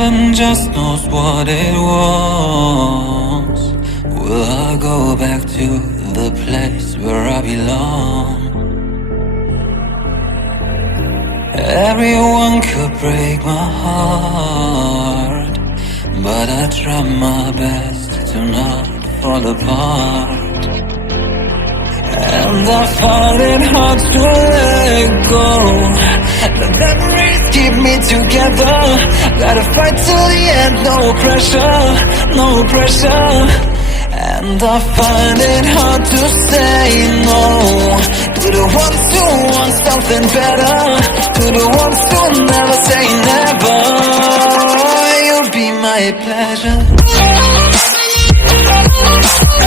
heaven just knows what it wants. Will I go back to the place where I belong? Everyone could break my heart, but I try my best to not fall apart. And I find it hard to let go. The memories keep me together. Gotta fight till the end, no pressure, no pressure. And I find it hard to say no to the ones who want something better, to the ones who never say never. You'll be my pleasure.